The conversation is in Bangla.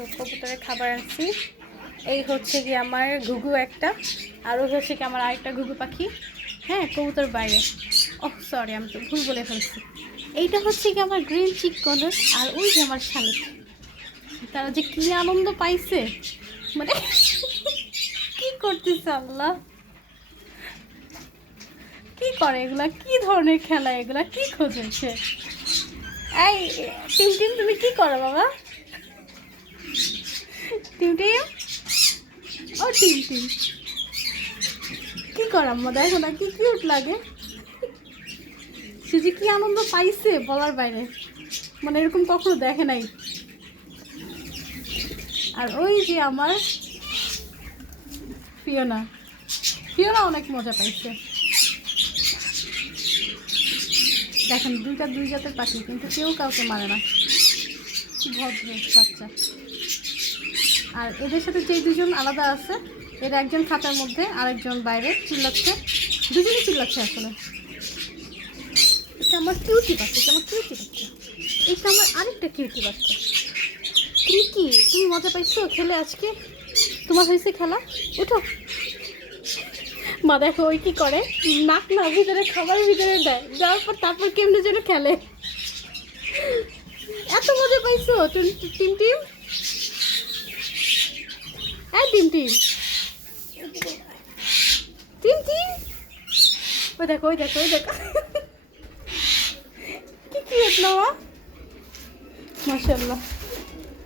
তো কবুতরের খাবার আনছি। এই হচ্ছে কি আমার ঘুঘু একটা, আর ওই হচ্ছে কি আমার আরেকটা ঘুঘু পাখি। হ্যাঁ, কবুতর বাইরে। ওহ সরি, আমি তো ভুল বলে ফেলছি। এইটা হচ্ছে কি আমার গ্রিন চিক কর্নার, আর ওই যে আমার শালিক। তারা যে কি আনন্দ পাইছে, মানে কি করতেছে আল্লাহ, কি করে এগুলা, কি ধরনের খেলা এগুলা, কি খোঁজেছে? এই টিম টিম, তুমি কি করো বাবা? টিম টিম, ও টিম টিম, কি কর আম্মা, দেখো না কি কিউট লাগে। সে যে কি আনন্দ পাইছে বলার বাইরে, মানে এরকম কখনো দেখে নাই। আর ওই যে আমার ফিওনা, ফিওনা অনেক মজা পাইছে। দেখেন দুই জাতের পাখি, কিন্তু কেউ কাউকে মারে না, ভদ্র বাচ্চা। আর এদের সাথে যে দুজন আলাদা আছে, এর একজন খাঁচার মধ্যে, আরেকজন বাইরে চিল্লাচ্ছে, দুজনই চিল্লাচ্ছে আসলে। এটা আমার কিউটি বাচ্চা, এটা আমার কিউটি বাচ্চা, এটা আমার আরেকটা কিউটি বাচ্চা। তুমি মজা পাইছো খেলে আজকে? তোমার হয়েছে খেলা? উঠো মা, দেখো ওই কি করে, নাক না ভিতরে, খাবার ভিতরে দেয়, দেওয়ার পর তারপর কেমনে যেন খেলে। এত মজা পাইছো টিম টিম? হ্যাঁ টিম টিম, টিম টিম, ওই দেখো ওই দেখো ওই দেখো, কি কিউট না মা, মাশাআল্লাহ।